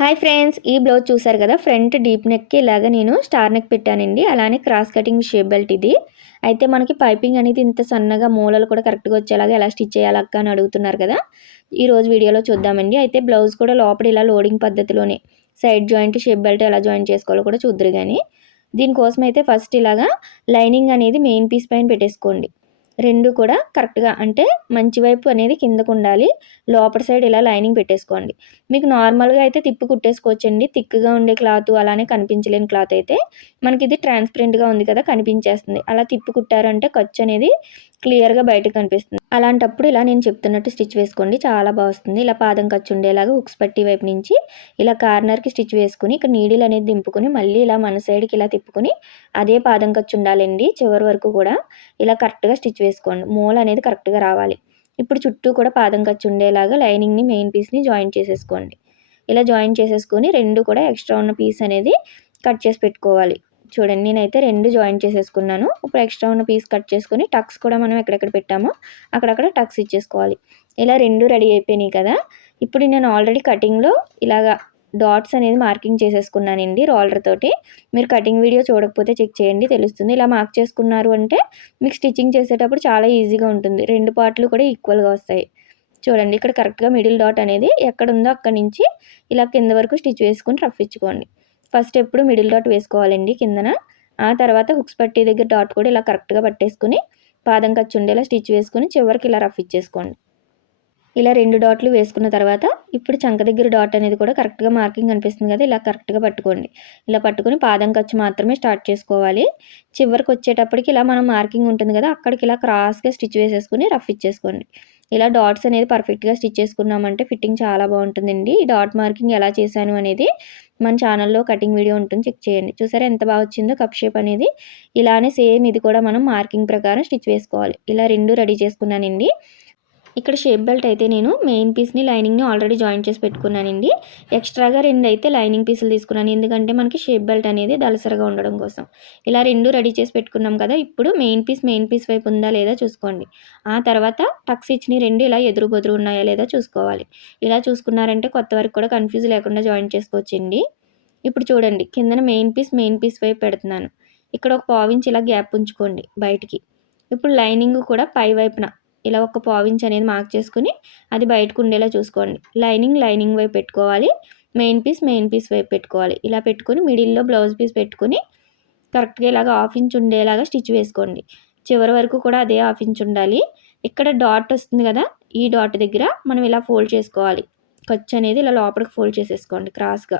Hi friends ఈ blouse చూసారు కదా ఫ్రంట్ డీప్ నెక్కి ఇలాగ నేను స్టార్ నెక్ పెట్టానండి. అలానే క్రాస్ కటింగ్ షేప్ బెల్ట్ ఇది. అయితే మనకి పైపింగ్ అనేది ఇంత సన్నగా మూలలు కూడా కరెక్ట్గా వచ్చేలాగా ఎలా స్టిచ్ చేయాలక్క అని అడుగుతున్నారు కదా ఈరోజు వీడియోలో చూద్దామండి. అయితే బ్లౌజ్ కూడా లోపల ఇలా లోడింగ్ పద్ధతిలోనే సైడ్ జాయింట్ షేప్ బెల్ట్ ఎలా జాయింట్ చేసుకోవాలో కూడా చూద్దరు కానీ దీనికోసం అయితే ఫస్ట్ ఇలాగా లైనింగ్ అనేది మెయిన్ పీస్ పైన పెట్టేసుకోండి. రెండు కూడా కరెక్ట్గా అంటే మంచి వైపు అనేది కిందకు ఉండాలి. లోపల సైడ్ ఇలా లైనింగ్ పెట్టేసుకోండి. మీకు నార్మల్గా అయితే తిప్పి కుట్టేసుకోవచ్చండి. థిక్గా ఉండే క్లాత్ అలానే కనిపించలేని క్లాత్ అయితే మనకి ఇది ట్రాన్స్పరెంట్గా ఉంది కదా కనిపించేస్తుంది. అలా తిప్పి కుట్టారంటే ఖర్చు అనేది క్లియర్గా బయటకు కనిపిస్తుంది. అలాంటప్పుడు ఇలా నేను చెప్తున్నట్టు స్టిచ్ వేసుకోండి. చాలా బాగుంది ఇలా పాదం ఖర్చు ఉండేలాగా హుక్స్ పట్టి వైపు నుంచి ఇలా కార్నర్కి స్టిచ్ వేసుకుని ఇక్కడ నీడిల్ అనేది దింపుకుని మళ్ళీ ఇలా మన సైడ్కి ఇలా తిప్పుకొని అదే పాదం ఖర్చు ఉండాలండి. చివరి వరకు కూడా ఇలా కరెక్ట్గా స్టిచ్ వేసుకోండి. మూల అనేది కరెక్ట్గా రావాలి. ఇప్పుడు చుట్టూ కూడా పాదం ఖర్చు ఉండేలాగా లైనింగ్ని మెయిన్ పీస్ని జాయిన్ చేసేసుకోండి. ఇలా జాయిన్ చేసేసుకొని రెండు కూడా ఎక్స్ట్రా ఉన్న పీస్ అనేది కట్ చేసి పెట్టుకోవాలి. చూడండి నేనైతే రెండు జాయిన్ చేసేసుకున్నాను. ఇప్పుడు ఎక్స్ట్రా ఉన్న పీస్ కట్ చేసుకుని టక్స్ కూడా మనం ఎక్కడెక్కడ పెట్టామో అక్కడక్కడ టక్స్ ఇచ్చేసుకోవాలి. ఇలా రెండు రెడీ అయిపోయినాయి కదా. ఇప్పుడు నేను ఆల్రెడీ కటింగ్లో ఇలాగా డాట్స్ అనేది మార్కింగ్ చేసేసుకున్నానండి రోలర్ తోటి. మీరు కటింగ్ వీడియో చూడకపోతే చెక్ చేయండి తెలుస్తుంది. ఇలా మార్క్ చేసుకున్నారు అంటే మీకు స్టిచ్చింగ్ చేసేటప్పుడు చాలా ఈజీగా ఉంటుంది. రెండు పార్ట్లు కూడా ఈక్వల్గా వస్తాయి. చూడండి ఇక్కడ కరెక్ట్గా మిడిల్ డాట్ అనేది ఎక్కడ ఉందో అక్కడి నుంచి ఇలా కింద వరకు స్టిచ్ వేసుకుని రఫ్ ఇచ్చుకోండి. ఫస్ట్ ఎప్పుడు మిడిల్ డాట్ వేసుకోవాలండి కిందన. ఆ తర్వాత హుక్స్ పట్టీ దగ్గర డాట్ కూడా ఇలా కరెక్ట్గా పట్టేసుకుని పాదం ఖర్చు ఉండేలా స్టిచ్ వేసుకుని చివరికి ఇలా రఫ్ ఇచ్చేసుకోండి. ఇలా రెండు డాట్లు వేసుకున్న తర్వాత ఇప్పుడు చంక దగ్గర డాట్ అనేది కూడా కరెక్ట్గా మార్కింగ్ కనిపిస్తుంది కదా ఇలా కరెక్ట్గా పట్టుకోండి. ఇలా పట్టుకొని పాదం ఖర్చు మాత్రమే స్టార్ట్ చేసుకోవాలి. చివరికి వచ్చేటప్పటికి ఇలా మనం మార్కింగ్ ఉంటుంది కదా అక్కడికి ఇలా క్రాస్గా స్టిచ్ వేసేసుకుని రఫ్ ఇచ్చేసుకోండి. ఇలా డాట్స్ అనేది పర్ఫెక్ట్గా స్టిచ్ చేసుకున్నామంటే ఫిట్టింగ్ చాలా బాగుంటుందండి. ఈ డాట్ మార్కింగ్ ఎలా చేశాను అనేది మన ఛానల్లో కటింగ్ వీడియో ఉంటుంది చెక్ చేయండి. చూసారా ఎంత బాగా వచ్చిందో కప్ షేప్ అనేది. ఇలానే సేమ్ ఇది కూడా మనం మార్కింగ్ ప్రకారం స్టిచ్ వేసుకోవాలి. ఇలా రెండు రెడీ చేసుకున్నానండి. ఇక్కడ షేప్ బెల్ట్ అయితే నేను మెయిన్ పీస్ని లైనింగ్ని ఆల్రెడీ జాయిన్ చేసి పెట్టుకున్నానండి. ఎక్స్ట్రాగా రెండు అయితే లైనింగ్ పీసులు తీసుకున్నాను. ఎందుకంటే మనకి షేప్ బెల్ట్ అనేది దలసరగా ఉండడం కోసం. ఇలా రెండు రెడీ చేసి పెట్టుకున్నాం కదా ఇప్పుడు మెయిన్ పీస్ మెయిన్ పీస్ వైపు ఉందా లేదా చూసుకోండి. ఆ తర్వాత టక్స్ ఇచ్చిన రెండు ఇలా ఎదురు బొదురు ఉన్నాయా లేదా చూసుకోవాలి. ఇలా చూసుకున్నారంటే కొత్త వరకు కూడా కన్ఫ్యూజ్ లేకుండా జాయిన్ చేసుకోవచ్చండి. ఇప్పుడు చూడండి కిందన మెయిన్ పీస్ మెయిన్ పీస్ వైపు పెడుతున్నాను. ఇక్కడ ఒక పావించి ఇలా గ్యాప్ ఉంచుకోండి బయటికి. ఇప్పుడు లైనింగ్ కూడా పై వైపున ఇలా ఒక పావించ్ అనేది మార్క్ చేసుకుని అది బయటకు ఉండేలా చూసుకోండి. లైనింగ్ లైనింగ్ వైపు పెట్టుకోవాలి. మెయిన్ పీస్ మెయిన్ పీస్ వైపు పెట్టుకోవాలి. ఇలా పెట్టుకుని మిడిల్లో బ్లౌజ్ పీస్ పెట్టుకుని కరెక్ట్గా ఇలాగ హాఫ్ ఇంచ్ ఉండేలాగా స్టిచ్ వేసుకోండి. చివరి వరకు కూడా అదే హాఫ్ ఇంచ్ ఉండాలి. ఇక్కడ డాట్ వస్తుంది కదా ఈ డాట్ దగ్గర మనం ఇలా ఫోల్డ్ చేసుకోవాలి. ఖర్చు అనేది ఇలా లోపలికి ఫోల్డ్ చేసేసుకోండి క్రాస్గా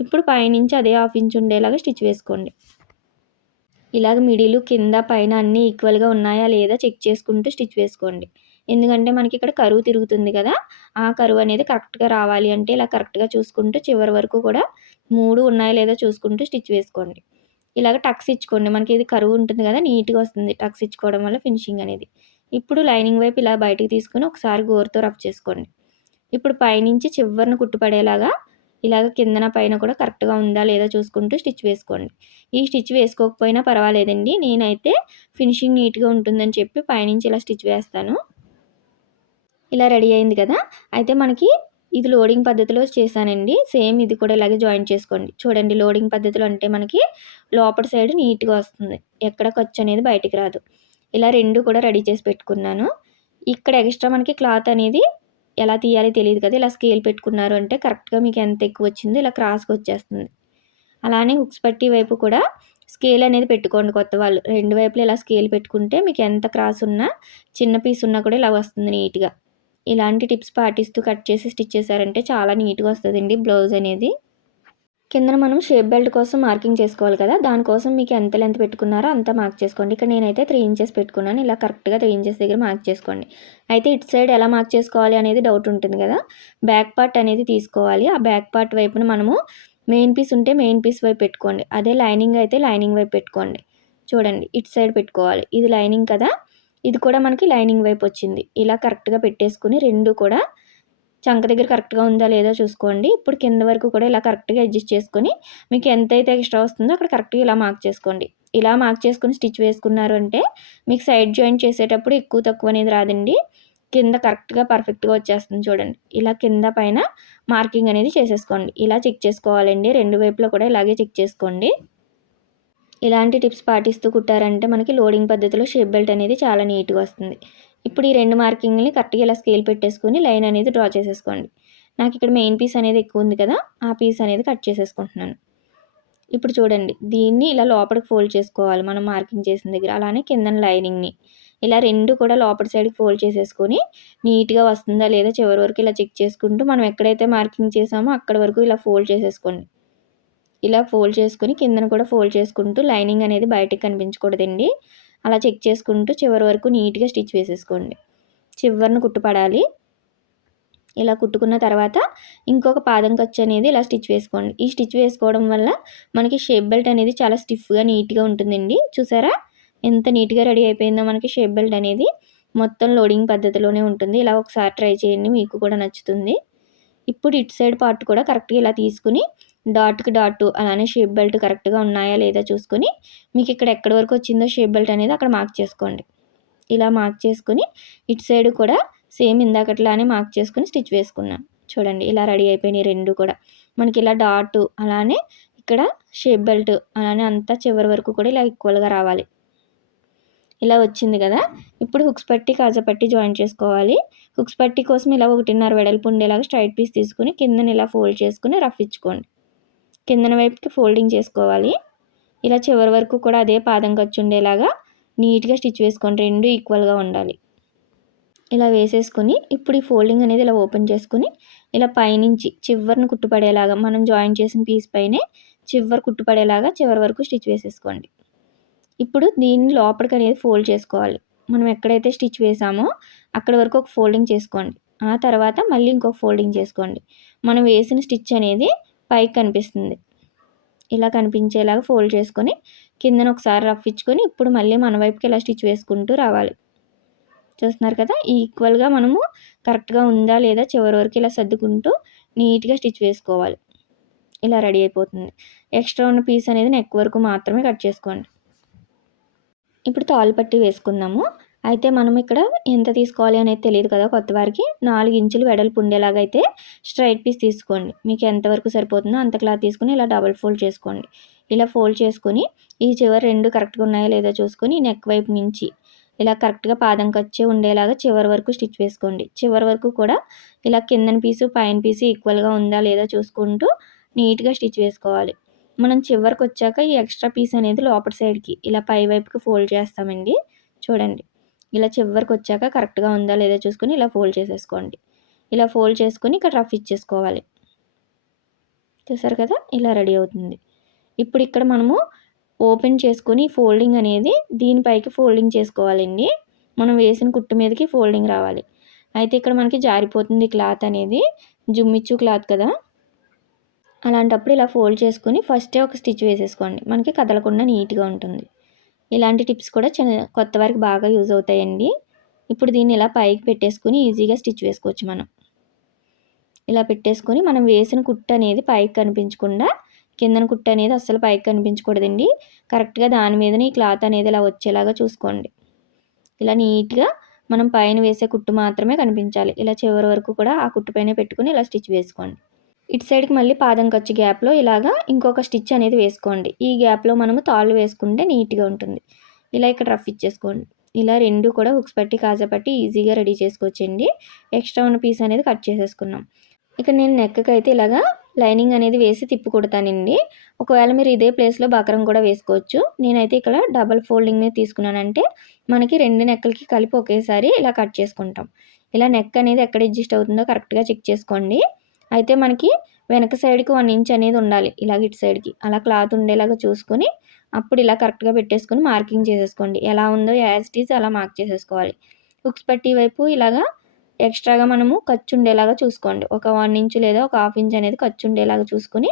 ఇప్పుడు పైనుంచి అదే హాఫ్ ఇంచ్ ఉండేలాగా స్టిచ్ వేసుకోండి. ఇలాగ మిడిలు కింద పైన అన్నీ ఈక్వల్గా ఉన్నాయా లేదా చెక్ చేసుకుంటూ స్టిచ్ వేసుకోండి. ఎందుకంటే మనకి ఇక్కడ కరువు తిరుగుతుంది కదా ఆ కరువు అనేది కరెక్ట్గా రావాలి అంటే ఇలా కరెక్ట్గా చూసుకుంటూ చివరి వరకు కూడా మూడు ఉన్నాయా లేదా చూసుకుంటూ స్టిచ్ వేసుకోండి. ఇలాగ టక్స్ ఇచ్చుకోండి. మనకి ఇది కరువు ఉంటుంది కదా నీట్గా వస్తుంది టక్స్ ఇచ్చుకోవడం వల్ల ఫినిషింగ్ అనేది. ఇప్పుడు లైనింగ్ వైపు ఇలా బయటికి తీసుకొని ఒకసారి గోరుతో రఫ్ చేసుకోండి. ఇప్పుడు పైనుంచి చివరిని కుట్టుపడేలాగా ఇలాగ కిందన పైన కూడా కరెక్ట్గా ఉందా లేదా చూసుకుంటూ స్టిచ్ వేసుకోండి. ఈ స్టిచ్ వేసుకోకపోయినా పర్వాలేదండి. నేనైతే ఫినిషింగ్ నీట్గా ఉంటుందని చెప్పి పైనుంచి ఇలా స్టిచ్ వేస్తాను. ఇలా రెడీ అయింది కదా! అయితే మనకి ఇది లోడింగ్ పద్ధతిలో చేశానండి. సేమ్ ఇది కూడా ఇలాగే జాయిన్ చేసుకోండి. చూడండి లోడింగ్ పద్ధతిలో అంటే మనకి లోపల సైడ్ నీట్గా వస్తుంది. ఎక్కడ ఖర్చు అనేది బయటికి రాదు. ఇలా రెండు కూడా రెడీ చేసి పెట్టుకున్నాను. ఇక్కడ ఎక్స్ట్రా మనకి క్లాత్ అనేది ఎలా తీయాలి తెలియదు కదా ఇలా స్కేల్ పెట్టుకున్నారు అంటే కరెక్ట్గా మీకు ఎంత ఎక్కువ వచ్చిందో ఇలా క్రాస్గా వచ్చేస్తుంది. అలానే హుక్స్ పట్టి వైపు కూడా స్కేల్ అనేది పెట్టుకోండి కొత్త వాళ్ళు. రెండు వైపులు ఇలా స్కేల్ పెట్టుకుంటే మీకు ఎంత క్రాస్ ఉన్నా చిన్న పీస్ ఉన్నా కూడా ఇలా వస్తుంది నీట్గా ఇలాంటి టిప్స్ పాటిస్తూ కట్ చేసి స్టిచ్ చేశారంటే చాలా నీట్గా వస్తుందండి బ్లౌజ్ అనేది. కింద మనం షేప్ బెల్ట్ కోసం మార్కింగ్ చేసుకోవాలి కదా దానికోసం మీకు ఎంత లెంత్ పెట్టుకున్నారో అంత మార్క్ చేసుకోండి. ఇక్కడ నేనైతే త్రీ ఇంచెస్ పెట్టుకున్నాను ఇలా కరెక్ట్గా త్రీ ఇంచెస్ దగ్గర మార్క్ చేసుకోండి. అయితే ఇటు సైడ్ ఎలా మార్క్ చేసుకోవాలి అనేది డౌట్ ఉంటుంది కదా బ్యాక్ పార్ట్ అనేది తీసుకోవాలి. ఆ బ్యాక్ పార్ట్ వైపున మనము మెయిన్ పీస్ ఉంటే మెయిన్ పీస్ వైపు పెట్టుకోండి. అదే లైనింగ్ అయితే లైనింగ్ వైపు పెట్టుకోండి. చూడండి ఇటు సైడ్ పెట్టుకోవాలి. ఇది లైనింగ్ కదా ఇది కూడా మనకి లైనింగ్ వైపు వచ్చింది. ఇలా కరెక్ట్గా పెట్టేసుకుని రెండు కూడా చంక దగ్గర కరెక్ట్గా ఉందా లేదా చూసుకోండి. ఇప్పుడు కింద వరకు కూడా ఇలా కరెక్ట్గా అడ్జస్ట్ చేసుకొని మీకు ఎంతైతే ఎక్స్ట్రా వస్తుందో అక్కడ కరెక్ట్గా ఇలా మార్క్ చేసుకోండి. ఇలా మార్క్ చేసుకుని స్టిచ్ వేసుకున్నారు అంటే మీకు సైడ్ జాయింట్ చేసేటప్పుడు ఎక్కువ తక్కువ అనేది రాదండి. కింద కరెక్ట్గా పర్ఫెక్ట్గా వచ్చేస్తుంది చూడండి. ఇలా కింద పైన మార్కింగ్ అనేది చేసేసుకోండి. ఇలా చెక్ చేసుకోవాలండి. రెండు వైపులో కూడా ఇలాగే చెక్ చేసుకోండి. ఇలాంటి టిప్స్ పాటిస్తూ కుట్టారంటే మనకి లోడింగ్ పద్ధతిలో షేప్ బెల్ట్ అనేది చాలా నీట్గా వస్తుంది. ఇప్పుడు ఈ రెండు మార్కింగ్ని కరెక్ట్గా ఇలా స్కేల్ పెట్టేసుకొని లైన్ అనేది డ్రా చేసేసుకోండి. నాకు ఇక్కడ మెయిన్ పీస్ అనేది ఎక్కువ ఉంది కదా ఆ పీస్ అనేది కట్ చేసేసుకుంటున్నాను. ఇప్పుడు చూడండి దీన్ని ఇలా లోపలికి ఫోల్డ్ చేసుకోవాలి మనం మార్కింగ్ చేసిన దగ్గర. అలానే కింద లైనింగ్ని ఇలా రెండు కూడా లోపల సైడ్కి ఫోల్డ్ చేసేసుకొని నీట్గా వస్తుందా లేదా చివరి వరకు ఇలా చెక్ చేసుకుంటూ మనం ఎక్కడైతే మార్కింగ్ చేసామో అక్కడ వరకు ఇలా ఫోల్డ్ చేసేసుకోండి. ఇలా ఫోల్డ్ చేసుకుని కిందన కూడా ఫోల్డ్ చేసుకుంటూ లైనింగ్ అనేది బయటకు కనిపించకూడదండి. అలా చెక్ చేసుకుంటూ చివరి వరకు నీట్గా స్టిచ్ వేసేసుకోండి. చివరిని కుట్టుపడాలి ఇలా కుట్టుకున్న తర్వాత ఇంకొక పాదం ఖర్చు అనేది ఇలా స్టిచ్ వేసుకోండి. ఈ స్టిచ్ వేసుకోవడం వల్ల మనకి షేప్ బెల్ట్ అనేది చాలా స్టిఫ్గా నీట్గా ఉంటుందండి. చూసారా? ఎంత నీట్గా రెడీ అయిపోయిందో మనకి షేప్ బెల్ట్ అనేది మొత్తం లోడింగ్ పద్ధతిలోనే ఉంటుంది. ఇలా ఒకసారి ట్రై చేయండి మీకు కూడా నచ్చుతుంది. ఇప్పుడు ఇటు సైడ్ పార్ట్ కూడా కరెక్ట్గా ఇలా తీసుకుని డాట్కి డాట్ అలానే షేప్ బెల్ట్ కరెక్ట్గా ఉన్నాయా లేదా చూసుకొని మీకు ఇక్కడ ఎక్కడి వరకు వచ్చిందో షేప్ బెల్ట్ అనేది అక్కడ మార్క్ చేసుకోండి. ఇలా మార్క్ చేసుకొని ఇటు సైడ్ కూడా సేమ్ ఇందాకట్లానే మార్క్ చేసుకుని స్టిచ్ వేసుకున్నాను చూడండి ఇలా రెడీ అయిపోయినాయి రెండు కూడా. మనకి ఇలా డాట్ అలానే ఇక్కడ షేప్ బెల్ట్ అలానే అంతా చివరి వరకు కూడా ఇలా ఈక్వల్గా రావాలి. ఇలా వచ్చింది కదా. ఇప్పుడు హుక్స్ పట్టి కాజా పట్టి జాయిన్ చేసుకోవాలి. హుక్స్ పట్టి కోసం ఇలా ఒకటిన్నర వెడల్పు ఉండేలాగా స్ట్రైట్ పీస్ తీసుకుని కిందన ఇలా ఫోల్డ్ చేసుకుని రఫ్ ఇచ్చుకోండి. కిందన వైపుకి ఫోల్డింగ్ చేసుకోవాలి. ఇలా చివరి వరకు కూడా అదే పాదం ఖర్చు ఉండేలాగా నీట్గా స్టిచ్ వేసుకోండి రెండు ఈక్వల్గా ఉండాలి. ఇలా వేసేసుకొని ఇప్పుడు ఈ ఫోల్డింగ్ అనేది ఇలా ఓపెన్ చేసుకొని ఇలా పైనుంచి చివరిని కుట్టుపడేలాగా మనం జాయిన్ చేసిన పీస్ పైనే చివరి కుట్టుపడేలాగా చివరి వరకు స్టిచ్ వేసేసుకోండి. ఇప్పుడు దీన్ని లోపలికి అనేది ఫోల్డ్ చేసుకోవాలి. మనం ఎక్కడైతే స్టిచ్ వేసామో అక్కడ వరకు ఒక ఫోల్డింగ్ చేసుకోండి. ఆ తర్వాత మళ్ళీ ఇంకొక ఫోల్డింగ్ చేసుకోండి. మనం వేసిన స్టిచ్ అనేది పైకి కనిపిస్తుంది. ఇలా కనిపించేలాగా ఫోల్డ్ చేసుకొని కిందన ఒకసారి రఫ్ ఇచ్చుకొని ఇప్పుడు మళ్ళీ మన వైపుకి ఇలా స్టిచ్ వేసుకుంటూ రావాలి. చూస్తున్నారు కదా? ఈక్వల్గా మనము కరెక్ట్గా ఉందా లేదా చివరి వరకు ఇలా సర్దుకుంటూ నీట్గా స్టిచ్ వేసుకోవాలి. ఇలా రెడీ అయిపోతుంది. ఎక్స్ట్రా ఉన్న పీస్ అనేది నెక్ వరకు మాత్రమే కట్ చేసుకోండి. ఇప్పుడు తాళ్ళు పట్టి వేసుకుందాము. అయితే మనం ఇక్కడ ఎంత తీసుకోవాలి అనేది తెలియదు కదా కొత్త వారికి. నాలుగు ఇంచులు వెడల్పు ఉండేలాగా అయితే స్ట్రైట్ పీస్ తీసుకోండి. మీకు ఎంతవరకు సరిపోతుందో అంత క్లాత్ తీసుకుని ఇలా డబల్ ఫోల్డ్ చేసుకోండి. ఇలా ఫోల్డ్ చేసుకొని ఈ చివరి రెండు కరెక్ట్గా ఉన్నాయో లేదో చూసుకొని నెక్ వైపు నుంచి ఇలా కరెక్ట్గా పాదం కచ్చే ఉండేలాగా చివరి వరకు స్టిచ్ వేసుకోండి. చివరి వరకు కూడా ఇలా కిందన పీసు పైన పీసు ఈక్వల్గా ఉందా లేదా చూసుకుంటూ నీట్గా స్టిచ్ వేసుకోవాలి. మనం చివరికి వచ్చాక ఈ ఎక్స్ట్రా పీస్ అనేది లోపల సైడ్కి ఇలా పై వైపుకి ఫోల్డ్ చేస్తామండి. చూడండి. ఇలా చివరికి వచ్చాక కరెక్ట్గా ఉందా లేదా చూసుకొని ఇలా ఫోల్డ్ చేసేసుకోండి. ఇలా ఫోల్డ్ చేసుకొని ఇక్కడ రఫ్ ఇచ్చేసుకోవాలి. చూసారు కదా? ఇలా రెడీ అవుతుంది. ఇప్పుడు ఇక్కడ మనము ఓపెన్ చేసుకొని ఫోల్డింగ్ అనేది దీనిపైకి ఫోల్డింగ్ చేసుకోవాలండి. మనం వేసిన కుట్టు మీదకి ఫోల్డింగ్ రావాలి. అయితే ఇక్కడ మనకి జారిపోతుంది క్లాత్ అనేది. జుమ్మిచ్చు క్లాత్ కదా? అలాంటప్పుడు ఇలా ఫోల్డ్ చేసుకుని ఫస్టే ఒక స్టిచ్ వేసేసుకోండి. మనకి కదలకుండా నీట్గా ఉంటుంది. ఇలాంటి టిప్స్ కూడా చిన్న కొత్త వారికి బాగా యూజ్ అవుతాయండి. ఇప్పుడు దీన్ని ఇలా పైకి పెట్టేసుకొని ఈజీగా స్టిచ్ వేసుకోవచ్చు మనం. ఇలా పెట్టేసుకొని మనం వేసిన కుట్టు అనేది పైకి కనిపించకుండా కిందన కుట్టు అనేది అస్సలు పైకి కనిపించకూడదండి. కరెక్ట్గా దాని మీదనే ఈ క్లాత్ అనేది ఇలా వచ్చేలాగా చూసుకోండి. ఇలా నీట్గా మనం పైన వేసే కుట్టు మాత్రమే కనిపించాలి. ఇలా చివరి వరకు కూడా ఆ కుట్టు పైన పెట్టుకుని ఇలా స్టిచ్ వేసుకోండి. ఇటు సైడ్కి మళ్ళీ పాదం ఖర్చు గ్యాప్లో ఇలాగా ఇంకొక స్టిచ్ అనేది వేసుకోండి. ఈ గ్యాప్లో మనము తాళ్ళు వేసుకుంటే నీట్గా ఉంటుంది. ఇలా ఇక్కడ రఫ్ ఇచ్చేసుకోండి. ఇలా రెండు కూడా హుక్స్ పట్టి కాజా పట్టి ఈజీగా రెడీ చేసుకోవచ్చండి. ఎక్స్ట్రా ఉన్న పీస్ అనేది కట్ చేసేసుకున్నాం. ఇక్కడ నేను నెక్కకి అయితే ఇలాగా లైనింగ్ అనేది వేసి తిప్పి కుడతానండి. ఒకవేళ మీరు ఇదే ప్లేస్లో బకరం కూడా వేసుకోవచ్చు. నేనైతే ఇక్కడ డబల్ ఫోల్డింగ్ మీద తీసుకున్నానంటే మనకి రెండు నెక్కలకి కలిపి ఒకేసారి ఇలా కట్ చేసుకుంటాం. ఇలా నెక్ అనేది ఎక్కడ అడ్జస్ట్ అవుతుందో కరెక్ట్గా చెక్ చేసుకోండి. అయితే మనకి వెనక సైడ్కి వన్ ఇంచ్ అనేది ఉండాలి. ఇలాగ ఇటు సైడ్కి. అలా క్లాత్ ఉండేలాగా చూసుకొని అప్పుడు ఇలా కరెక్ట్గా పెట్టేసుకొని మార్కింగ్ చేసేసుకోండి. ఎలా ఉందో యాజ్ ఇట్ ఈజ్ అలా మార్క్ చేసేసుకోవాలి. హుక్స్ పట్టి వైపు ఇలాగా ఎక్స్ట్రాగా మనము ఖర్చు ఉండేలాగా చూసుకోండి. ఒక వన్ ఇంచ్ లేదా ఒక హాఫ్ ఇంచ్ అనేది ఖర్చు ఉండేలాగా చూసుకొని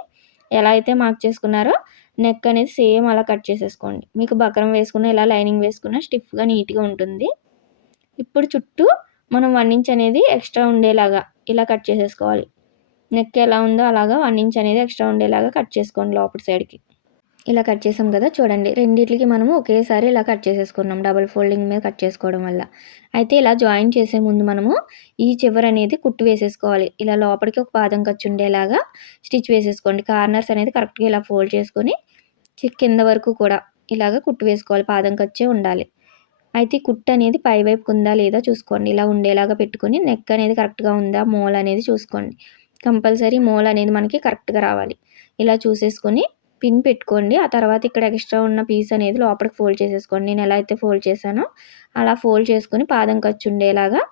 ఎలా అయితే మార్క్ చేసుకున్నారో నెక్ అనేది సేమ్ అలా కట్ చేసేసుకోండి. మీకు బకరం వేసుకున్న ఇలా లైనింగ్ వేసుకున్న స్టిఫ్గా నీట్గా ఉంటుంది. ఇప్పుడు చుట్టూ మనం వన్ ఇంచ్ అనేది ఎక్స్ట్రా ఉండేలాగా ఇలా కట్ చేసేసుకోవాలి. నెక్ ఎలా ఉందో అలాగా వన్ ఇంచ్ అనేది ఎక్స్ట్రా ఉండేలాగా కట్ చేసుకోండి లోపల సైడ్కి. ఇలా కట్ చేసాం కదా చూడండి. రెండింటికి మనము ఒకేసారి ఇలా కట్ చేసేసుకున్నాం డబుల్ ఫోల్డింగ్ మీద కట్ చేసుకోవడం వల్ల. అయితే ఇలా జాయిన్ చేసే ముందు మనము ఈ చివర అనేది కుట్టు వేసేసుకోవాలి. ఇలా లోపలికి ఒక పాదం ఖర్చు ఉండేలాగా స్టిచ్ వేసేసుకోండి. కార్నర్స్ అనేది కరెక్ట్గా ఇలా ఫోల్డ్ చేసుకొని కింద వరకు కూడా ఇలాగ కుట్టు వేసుకోవాలి. పాదం ఖర్చే ఉండాలి. అయితే కుట్టు అనేది పై ఉందా లేదా చూసుకోండి. ఇలా ఉండేలాగా పెట్టుకొని నెక్ అనేది కరెక్ట్గా ఉందా మోల్ అనేది చూసుకోండి. కంపల్సరీ మోల్ అనేది మనకి కరెక్ట్గా రావాలి. ఇలా చూసేసుకొని పిన్ పెట్టుకోండి. ఆ తర్వాత ఇక్కడ ఎక్స్ట్రా ఉన్న పీస్ అనేది లోపలికి ఫోల్డ్ చేసేసుకోండి. నేను ఎలా అయితే ఫోల్డ్ చేశానో అలా ఫోల్డ్ చేసుకొని పాదం ఖర్చు ఉండేలాగా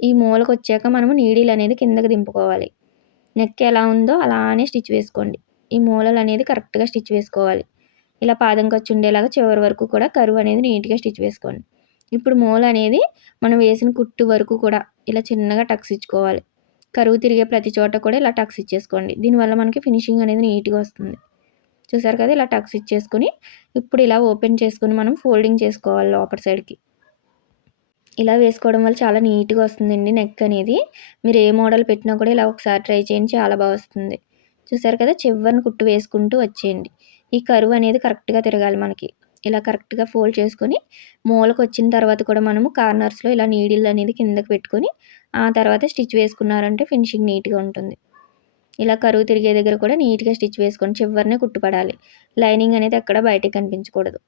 ఈ మూలకు వచ్చాక మనము నీడిల్ అనేది కిందకి దింపుకోవాలి. నెక్ ఎలా ఉందో అలానే స్టిచ్ వేసుకోండి. ఈ మూలలు అనేది కరెక్ట్గా స్టిచ్ వేసుకోవాలి. ఇలా పాదం ఖర్చు ఉండేలాగా చివరి వరకు కూడా కరువు అనేది నీట్గా స్టిచ్ వేసుకోండి. ఇప్పుడు మూల అనేది మనం వేసిన కుట్టు వరకు కూడా ఇలా చిన్నగా టక్స్ ఇచ్చుకోవాలి. కరువు తిరిగే ప్రతి చోట కూడా ఇలా టక్స్ ఇచ్చేసుకోండి. దీనివల్ల మనకి ఫినిషింగ్ అనేది నీట్గా వస్తుంది. చూసారు కదా ఇలా టక్స్ ఇచ్చేసుకుని ఇప్పుడు ఇలా ఓపెన్ చేసుకుని మనం ఫోల్డింగ్ చేసుకోవాలి లోపల సైడ్కి. ఇలా వేసుకోవడం వల్ల చాలా నీట్గా వస్తుందండి నెక్ అనేది. మీరు ఏ మోడల్ పెట్టినా కూడా ఇలా ఒకసారి ట్రై చేయండి చాలా బాగా వస్తుంది. చూసారు కదా చివరిని కుట్టు వేసుకుంటూ వచ్చేయండి. ఈ కరువు అనేది కరెక్ట్గా తిరగాలి మనకి. ఇలా కరెక్ట్గా ఫోల్డ్ చేసుకొని మూలకు వచ్చిన తర్వాత కూడా మనము కార్నర్స్లో ఇలా నీడిల్ అనేది కిందకి పెట్టుకొని ఆ తర్వాత స్టిచ్ వేసుకున్నారంటే ఫినిషింగ్ నీట్గా ఉంటుంది. ఇలా కరువు తిరిగే దగ్గర కూడా నీట్గా స్టిచ్ వేసుకొని చివరినే కుట్టుపడాలి. లైనింగ్ అనేది ఎక్కడ బయటకు కనిపించకూడదు.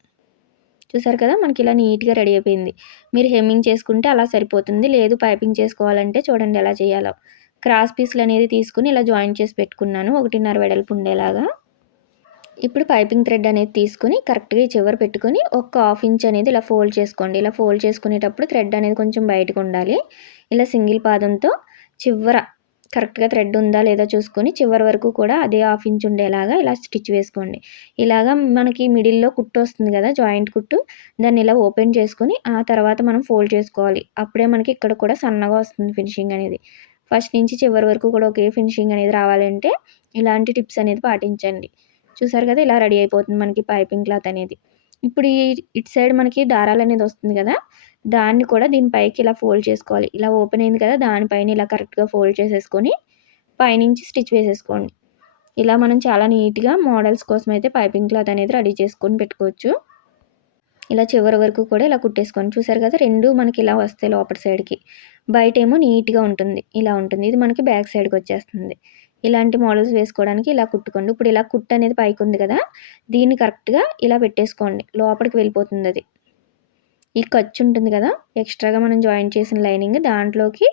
చూసారు కదా మనకి ఇలా నీట్గా రెడీ అయిపోయింది. మీరు హెమ్మింగ్ చేసుకుంటే అలా సరిపోతుంది. లేదు పైపింగ్ చేసుకోవాలంటే చూడండి ఎలా చేయాలో. క్రాస్ పీస్లు అనేది తీసుకుని ఇలా జాయిన్ చేసి పెట్టుకున్నాను. ఒకటిన్నర వెడల్పు ఉండేలాగా. ఇప్పుడు పైపింగ్ థ్రెడ్ అనేది తీసుకుని కరెక్ట్గా ఈ చివరి పెట్టుకొని ఒక హాఫ్ ఇంచ్ అనేది ఇలా ఫోల్డ్ చేసుకోండి. ఇలా ఫోల్డ్ చేసుకునేటప్పుడు థ్రెడ్ అనేది కొంచెం బయటకు ఉండాలి. ఇలా సింగిల్ పాదంతో చివర కరెక్ట్గా థ్రెడ్ ఉందా లేదా చూసుకొని చివరి వరకు కూడా అదే హాఫ్ ఇంచ్ ఉండేలాగా ఇలా స్టిచ్ వేసుకోండి. ఇలాగా మనకి మిడిల్లో కుట్టు వస్తుంది కదా జాయింట్ కుట్టు దాన్ని ఇలా ఓపెన్ చేసుకొని ఆ తర్వాత మనం ఫోల్డ్ చేసుకోవాలి. అప్పుడే మనకి ఇక్కడ కూడా సన్నగా వస్తుంది ఫినిషింగ్ అనేది. ఫస్ట్ నుంచి చివరి వరకు కూడా ఒకే ఫినిషింగ్ అనేది రావాలంటే ఇలాంటి టిప్స్ అనేది పాటించండి. చూసారు కదా ఇలా రెడీ అయిపోతుంది మనకి పైపింగ్ క్లాత్ అనేది. ఇప్పుడు ఈ ఇటు సైడ్ మనకి దారాలు అనేది వస్తుంది కదా దాన్ని కూడా దీనిపైకి ఇలా ఫోల్డ్ చేసుకోవాలి. ఇలా ఓపెన్ అయింది కదా దానిపైన ఇలా కరెక్ట్గా ఫోల్డ్ చేసేసుకొని పైనుంచి స్టిచ్ వేసేసుకోండి. ఇలా మనం చాలా నీట్గా మోడల్స్ కోసం అయితే పైపింగ్ క్లాత్ అనేది రెడీ చేసుకొని పెట్టుకోవచ్చు. ఇలా చివరి వరకు కూడా ఇలా కుట్టేసుకోండి. చూసారు కదా రెండు మనకి ఇలా వస్తాయి లోపల సైడ్కి. బయట ఏమో నీట్గా ఉంటుంది ఇలా ఉంటుంది. ఇది మనకి బ్యాక్ సైడ్కి వచ్చేస్తుంది. ఇలాంటి మోడల్స్ వేసుకోవడానికి ఇలా కుట్టుకోండి. ఇప్పుడు ఇలా కుట్టు అనేది పైకి ఉంది కదా దీన్ని కరెక్ట్గా ఇలా పెట్టేసుకోండి. లోపలికి వెళ్ళిపోతుంది అది. ఈ ఖర్చు ఉంటుంది కదా ఎక్స్ట్రాగా మనం జాయిన్ చేసిన లైనింగ్ దాంట్లోకి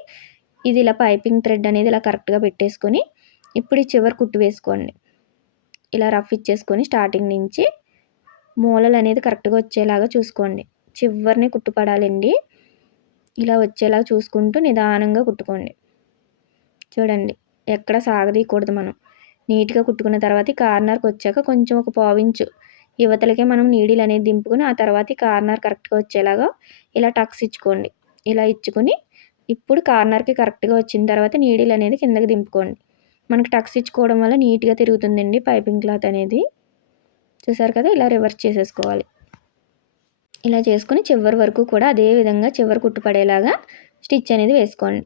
ఇది ఇలా పైపింగ్ థ్రెడ్ అనేది ఇలా కరెక్ట్గా పెట్టేసుకొని ఇప్పుడు ఈ చివరి కుట్టు వేసుకోండి. ఇలా రఫ్ ఇచ్చేసుకొని స్టార్టింగ్ నుంచి మూలలు అనేది కరెక్ట్గా వచ్చేలాగా చూసుకోండి. చివరిని కుట్టుపడాలండి ఇలా వచ్చేలాగా చూసుకుంటూ నిదానంగా కుట్టుకోండి. చూడండి. ఎక్కడ సాగదీయకూడదు మనం. నీట్గా కుట్టుకున్న తర్వాత ఈ కార్నర్కి వచ్చాక కొంచెం ఒక పావించు. యువతలకే మనం నీడిల్ అనేది దింపుకొని ఆ తర్వాత ఈ కార్నర్ కరెక్ట్గా వచ్చేలాగా ఇలా టక్స్ ఇచ్చుకోండి. ఇలా ఇచ్చుకొని ఇప్పుడు కార్నర్కి కరెక్ట్గా వచ్చిన తర్వాత నీడిల్ అనేది కిందకి దింపుకోండి. మనకి టక్స్ ఇచ్చుకోవడం వల్ల నీట్గా తిరుగుతుందండి పైపింగ్ క్లాత్ అనేది. చూసారు కదా ఇలా రివర్స్ చేసేసుకోవాలి. ఇలా చేసుకుని చివరి వరకు కూడా అదే విధంగా చివరి కుట్టుపడేలాగా స్టిచ్ అనేది వేసుకోండి.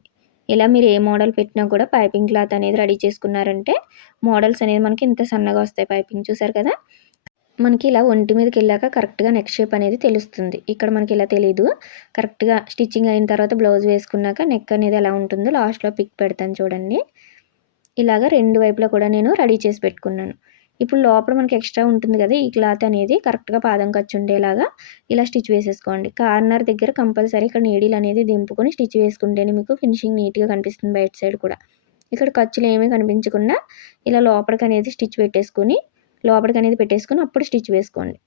ఇలా మీరు ఏ మోడల్ పెట్టినా కూడా పైపింగ్ క్లాత్ అనేది రెడీ చేసుకున్నారంటే మోడల్స్ అనేది మనకి ఇంత సన్నగా వస్తాయి పైపింగ్. చూసారు కదా? మనకి ఇలా ఒంటి మీదకి వెళ్ళాక కరెక్ట్గా నెక్ షేప్ అనేది తెలుస్తుంది. ఇక్కడ మనకి ఇలా తెలియదు కరెక్ట్గా స్టిచ్చింగ్ అయిన తర్వాత బ్లౌజ్ వేసుకున్నాక నెక్ అనేది ఎలా ఉంటుందో లాస్ట్లో పిక్ పెడతాను చూడండి. ఇలాగ రెండు వైపులా కూడా నేను రెడీ చేసి పెట్టుకున్నాను. ఇప్పుడు లోపల మనకి ఎక్స్ట్రా ఉంటుంది కదా ఈ క్లాత్ అనేది కరెక్ట్గా పాదం ఖర్చు ఉండేలాగా ఇలా స్టిచ్ వేసేసుకోండి. కార్నర్ దగ్గర కంపల్సరీ ఇక్కడ నీడిల్ అనేది దింపుకొని స్టిచ్ వేసుకుంటేనే మీకు ఫినిషింగ్ నీట్గా కనిపిస్తుంది బయట సైడ్ కూడా. ఇక్కడ ఖర్చులు ఏమీ కనిపించకుండా ఇలా లోపలికి అనేది స్టిచ్ పెట్టేసుకొని లోపలికి అనేది పెట్టేసుకొని అప్పుడు స్టిచ్ వేసుకోండి.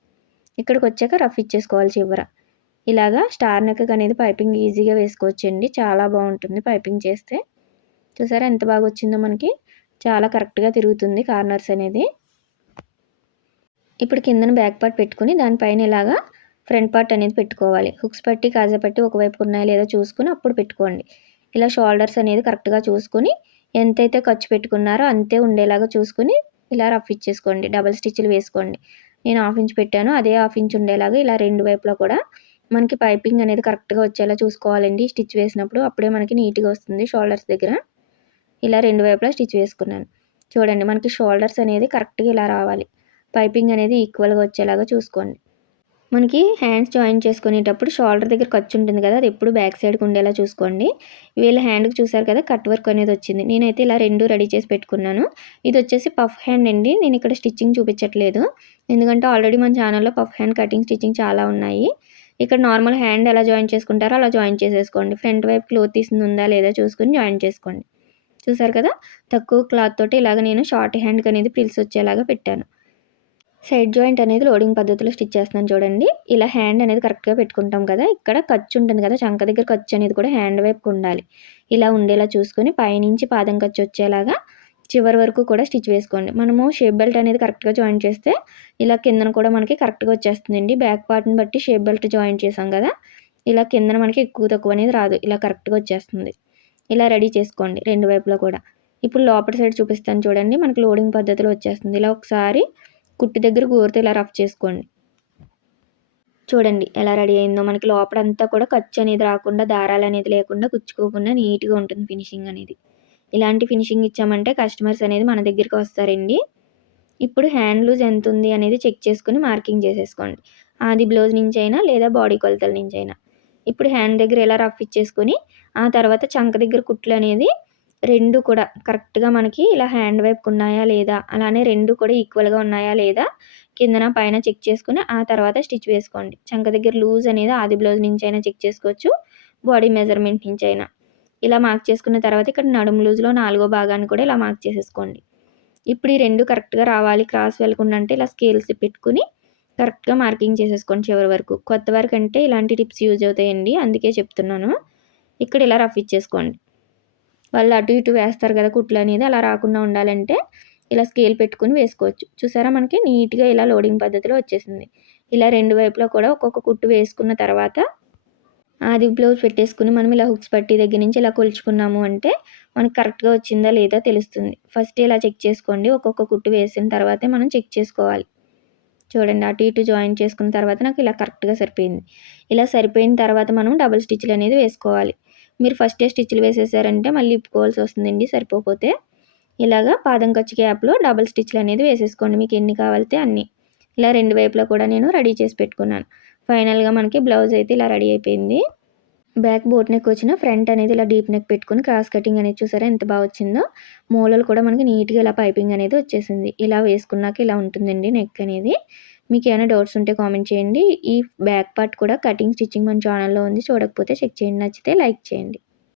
ఇక్కడికి వచ్చాక రఫ్ ఇచ్చేసుకోవాలి చివర. ఇలాగా స్టార్ నెక్ అనేది పైపింగ్ ఈజీగా వేసుకోవచ్చండి. చాలా బాగుంటుంది పైపింగ్ చేస్తే. చూసారా ఎంత బాగా వచ్చిందో మనకి. చాలా కరెక్ట్గా తిరుగుతుంది కార్నర్స్ అనేది. ఇప్పుడు కిందన బ్యాక్ పార్ట్ పెట్టుకుని దానిపైన ఇలాగా ఫ్రంట్ పార్ట్ అనేది పెట్టుకోవాలి. హుక్స్ పట్టి కాజా పట్టి ఒకవైపు ఉన్నాయా లేదో చూసుకుని అప్పుడు పెట్టుకోండి. ఇలా షోల్డర్స్ అనేది కరెక్ట్గా చూసుకొని ఎంతైతే ఖర్చు పెట్టుకున్నారో అంతే ఉండేలాగా చూసుకుని ఇలా రఫ్ ఇచ్చేసుకోండి. డబల్ స్టిచ్లు వేసుకోండి. నేను హాఫ్ ఇంచ్ పెట్టాను. అదే హాఫ్ ఇంచ్ ఉండేలాగా ఇలా రెండు వైపులా కూడా మనకి పైపింగ్ అనేది కరెక్ట్గా వచ్చేలా చూసుకోవాలండి. స్టిచ్ వేసినప్పుడు అప్పుడే మనకి నీట్గా వస్తుంది షోల్డర్స్ దగ్గర. ఇలా రెండు వైపులా స్టిచ్ వేసుకున్నాను. చూడండి మనకి షోల్డర్స్ అనేది కరెక్ట్గా ఇలా రావాలి. పైపింగ్ అనేది ఈక్వల్గా వచ్చేలాగా చూసుకోండి. మనకి హ్యాండ్స్ జాయిన్ చేసుకునేటప్పుడు షోల్డర్ దగ్గర ఖర్చు ఉంటుంది కదా అది ఎప్పుడు బ్యాక్ సైడ్కి ఉండేలా చూసుకోండి. వీళ్ళ హ్యాండ్కి చూసారు కదా కట్ వర్క్ అనేది వచ్చింది. నేనైతే ఇలా రెండు రెడీ చేసి పెట్టుకున్నాను. ఇది వచ్చేసి పఫ్ హ్యాండ్ అండి. నేను ఇక్కడ స్టిచ్చింగ్ చూపించట్లేదు. ఎందుకంటే ఆల్రెడీ మన ఛానల్లో పఫ్ హ్యాండ్ కటింగ్ స్టిచ్చింగ్ చాలా ఉన్నాయి. ఇక్కడ నార్మల్ హ్యాండ్ ఎలా జాయిన్ చేసుకుంటారో అలా జాయిన్ చేసేసుకోండి. ఫ్రంట్ వైపు క్లోత్ తీసింది ఉందా లేదా చూసుకుని జాయిన్ చేసుకోండి. చూసారు కదా తక్కువ క్లాత్ తోటి ఇలాగ నేను షార్ట్ హ్యాండ్కి అనేది ప్రిల్స్ వచ్చేలాగా పెట్టాను. సైడ్ జాయింట్ అనేది లోడింగ్ పద్ధతిలో స్టిచ్ చేస్తున్నాను చూడండి. ఇలా హ్యాండ్ అనేది కరెక్ట్గా పెట్టుకుంటాం కదా. ఇక్కడ ఖర్చు ఉంటుంది కదా. చంక దగ్గర ఖర్చు అనేది కూడా హ్యాండ్ వైపు ఉండాలి. ఇలా ఉండేలా చూసుకొని పైనుంచి పాదం ఖర్చు వచ్చేలాగా చివరి వరకు కూడా స్టిచ్ వేసుకోండి. మనము షేప్ బెల్ట్ అనేది కరెక్ట్గా జాయిన్ చేస్తే ఇలా కిందన కూడా మనకి కరెక్ట్గా వచ్చేస్తుందండి. బ్యాక్ పార్ట్ని బట్టి షేప్ బెల్ట్ జాయిన్ చేసాం కదా. ఇలా కిందన మనకి ఎక్కువ తక్కువ అనేది రాదు. ఇలా కరెక్ట్గా వచ్చేస్తుంది. ఇలా రెడీ చేసుకోండి రెండు వైపులో కూడా. ఇప్పుడు లోపల సైడ్ చూపిస్తాను చూడండి. మనకి లోడింగ్ పద్ధతిలో వచ్చేస్తుంది. ఇలా ఒకసారి కుట్టి దగ్గర గోరుతో ఇలా రఫ్ చేసుకోండి. చూడండి ఎలా రెడీ అయిందో. మనకి లోపలంతా కూడా ఖర్చు అనేది రాకుండా దారాలు అనేది లేకుండా కుచ్చుకోకుండా నీట్గా ఉంటుంది ఫినిషింగ్ అనేది. ఇలాంటి ఫినిషింగ్ ఇచ్చామంటే కస్టమర్స్ అనేది మన దగ్గరికి వస్తారండి. ఇప్పుడు హ్యాండ్ లూజ్ ఎంత ఉంది అనేది చెక్ చేసుకుని మార్కింగ్ చేసేసుకోండి. అది బ్లౌజ్ నుంచి అయినా లేదా బాడీ కొలతల నుంచి అయినా ఇప్పుడు హ్యాండ్ దగ్గర ఇలా రఫ్ ఇచ్చేసుకొని ఆ తర్వాత చంక దగ్గర కుట్లు అనేది రెండు కూడా. కరెక్ట్గా మనకి ఇలా హ్యాండ్ వైపుకు ఉన్నాయా లేదా? అలానే రెండు కూడా ఈక్వల్గా ఉన్నాయా లేదా? కిందన పైన చెక్ చేసుకుని ఆ తర్వాత స్టిచ్ వేసుకోండి. చంక దగ్గర లూజ్ అనేది ఆది బ్లౌజ్ నుంచి అయినా చెక్ చేసుకోవచ్చు. బాడీ మెజర్మెంట్ నుంచి అయినా. ఇలా మార్క్ చేసుకున్న తర్వాత ఇక్కడ నడుము లూజ్లో నాలుగో భాగాన్ని కూడా ఇలా మార్క్ చేసేసుకోండి. ఇప్పుడు ఈ రెండు కరెక్ట్గా రావాలి. క్రాస్ వెళ్ళకుండా అంటే ఇలా స్కేల్స్ పెట్టుకుని కరెక్ట్గా మార్కింగ్ చేసేసుకోండి చివరి వరకు. కొత్త వరకు అంటే ఇలాంటి టిప్స్ యూజ్ అవుతాయండి. అందుకే చెప్తున్నాను. ఇక్కడ ఇలా రఫ్ ఇచ్చేసుకోండి. వాళ్ళు అటు ఇటు వేస్తారు కదా కుట్లు అనేది అలా రాకుండా ఉండాలంటే ఇలా స్కేల్ పెట్టుకుని వేసుకోవచ్చు. చూసారా మనకి? నీట్గా ఇలా లోడింగ్ పద్ధతిలో వచ్చేసింది. ఇలా రెండు వైపులా కూడా ఒక్కొక్క కుట్టు వేసుకున్న తర్వాత అది బ్లౌజ్ పెట్టేసుకుని మనం ఇలా హుక్స్ పట్టి దగ్గర నుంచి ఇలా కొలుచుకున్నాము అంటే మనకి కరెక్ట్గా వచ్చిందా లేదా తెలుస్తుంది. ఫస్ట్ ఇలా చెక్ చేసుకోండి. ఒక్కొక్క కుట్టు వేసిన తర్వాతే మనం చెక్ చేసుకోవాలి. చూడండి అటు ఇటు జాయిన్ చేసుకున్న తర్వాత నాకు ఇలా కరెక్ట్గా సరిపోయింది. ఇలా సరిపోయిన తర్వాత మనం డబుల్ స్టిచ్లు అనేది వేసుకోవాలి. మీరు ఫస్టే స్టిచ్లు వేసేసారంటే మళ్ళీ ఇప్పుకోవాల్సి వస్తుందండి సరిపోతే ఇలాగా పాదం ఖర్చు గ్యాప్లో డబుల్ స్టిచ్లు అనేది వేసేసుకోండి మీకు ఎన్ని కావాలితే అన్ని. ఇలా రెండు వైపులా కూడా నేను రెడీ చేసి పెట్టుకున్నాను. ఫైనల్గా మనకి బ్లౌజ్ అయితే ఇలా రెడీ అయిపోయింది. బ్యాక్ బోట్ నెక్ వచ్చిన ఫ్రంట్ అనేది ఇలా డీప్ నెక్ పెట్టుకుని క్రాస్ కటింగ్ అనేది చూసారా ఎంత బాగా వచ్చిందో. మూలలు కూడా మనకి నీట్గా ఇలా పైపింగ్ అనేది వచ్చేసింది. ఇలా వేసుకున్నాక ఇలా ఉంటుందండి నెక్ అనేది. మీకు ఏమైనా డౌట్స్ ఉంటే కామెంట్ చేయండి. ఈ బ్యాక్ పార్ట్ కూడా కటింగ్ స్టిచ్చింగ్ మన ఛానల్లో ఉంది. చూడకపోతే చెక్ చేయండి. నచ్చితే లైక్ చేయండి.